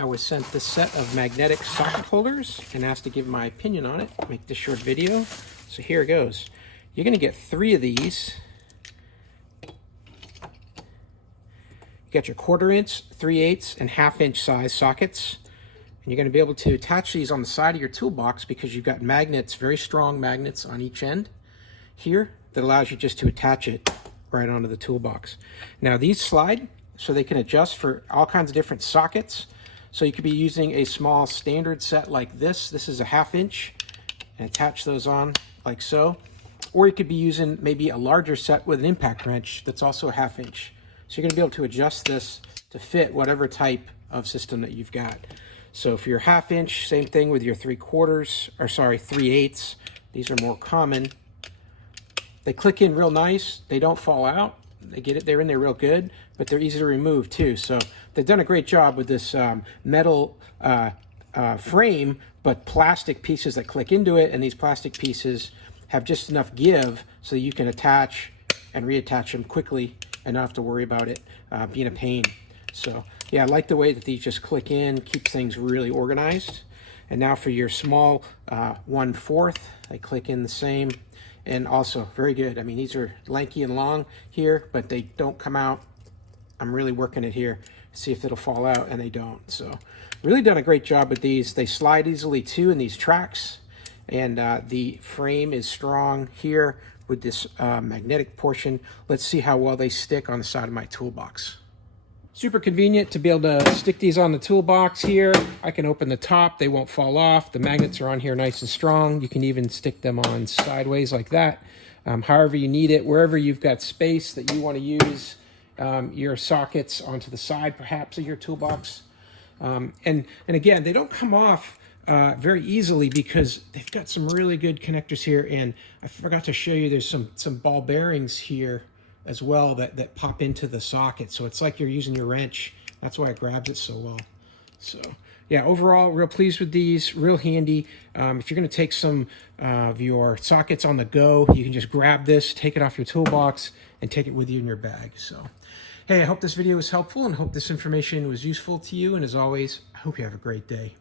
I was sent this set of magnetic socket holders and asked to give my opinion on it, make this short video. So here it goes. You're going to get 3 of these. You got your 1/4 inch, 3/8, and 1/2 inch size sockets. And you're going to be able to attach these on the side of your toolbox because you've got magnets, very strong magnets on each end here that allows you just to attach it right onto the toolbox. Now these slide so they can adjust for all kinds of different sockets. So you could be using a small standard set like this. This is a 1/2 inch, and attach those on like so. Or you could be using maybe a larger set with an impact wrench that's also a 1/2 inch. So you're going to be able to adjust this to fit whatever type of system that you've got. So for your 1/2 inch, same thing with your 3/4, or sorry, 3/8. These are more common. They click in real nice. They don't fall out. They get it, they're in there real good, but they're easy to remove too. So they've done a great job with this metal frame, but plastic pieces that click into it, and these plastic pieces have just enough give so you can attach and reattach them quickly and not have to worry about it being a pain. So yeah, I like the way that these just click in, keeps things really organized. And now for your small 1/4, they click in the same. And also very good. I mean, these are lanky and long here, but they don't come out. I'm really working it here, see if it'll fall out, and they don't. So really done a great job with these. They slide easily too in these tracks, and the frame is strong here with this magnetic portion. Let's see how well they stick on the side of my toolbox. Super convenient to be able to stick these on the toolbox here. I can open the top, they won't fall off. The magnets are on here nice and strong. You can even stick them on sideways like that. However you need it, wherever you've got space that you want to use your sockets onto the side perhaps of your toolbox. And again, they don't come off very easily because they've got some really good connectors here. And I forgot to show you, there's some ball bearings here as well that pop into the socket. So it's like you're using your wrench. That's why it grabs it so well. So yeah, overall, real pleased with these, real handy. If you're gonna take some of your sockets on the go, you can just grab this, take it off your toolbox, and take it with you in your bag. So, hey, I hope this video was helpful and hope this information was useful to you. And as always, I hope you have a great day.